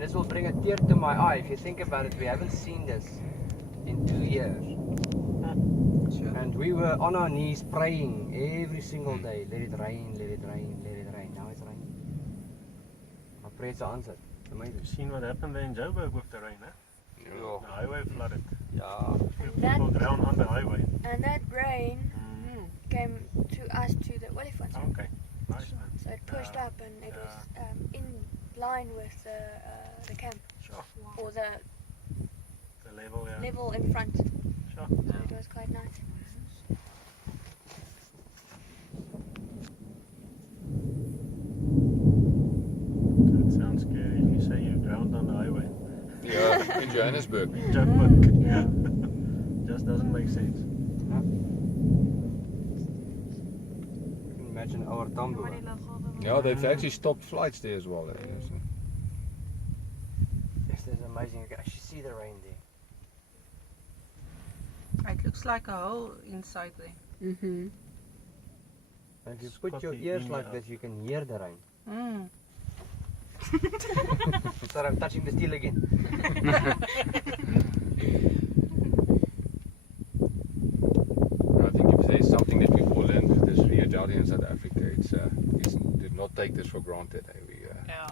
And this will bring a tear to my eye. If you think about it, we haven't seen this in 2 years. Sure. And we were on our knees praying every single day. Let it rain, let it rain, let it rain. Now it's raining. Our prayers are answered. It's amazing. You've seen what happened there in Joburg with the rain, eh? Yeah. The highway flooded. Yeah. People drowned on the highway. And that rain came to us to the Olifants. Okay, nice man. So it pushed up and it was in line with the camp. Sure. Or the level, yeah. level in front. Sure. So it was quite nice. That sounds scary if you say you drowned on the highway. Yeah, in Johannesburg. Joburg. Yeah. Just doesn't make sense. You can imagine our Tambo. Yeah, they've actually stopped flights there as well. Yes. Yes, that's amazing. You can actually see the rain there. It looks like a hole inside there. Mm-hmm. And if you It's put got your the ears in like out. this, you can hear the rain. Mm. Sorry, I'm touching the steel again. I think if there's something that we've all learned with this voyage out here in South Africa, it's do not take this for granted. Yeah.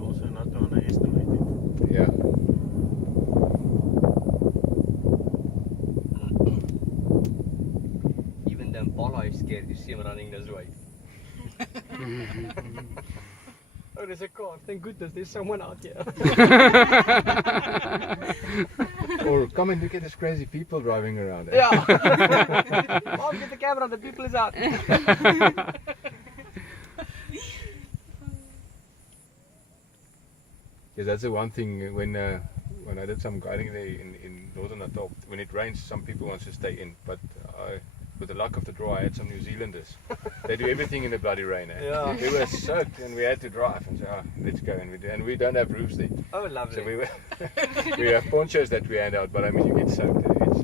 Also not to underestimate it. Yeah. Even the Impala is scared to see him running this way. Oh, there's a car. Thank goodness there's someone out here. Or come and look at these crazy people driving around. Yeah. Mom, get the camera. The people is out. Yes, that's the one thing when I did some guiding there in Northern Natal. When it rains, some people want to stay in, but with the luck of the draw, I had some New Zealanders. They do everything in the bloody rain. Eh? Yeah. We were soaked and we had to drive and say, let's go. And we don't have roofs there. Oh, lovely. So we have ponchos that we hand out, but I mean, you get soaked. It's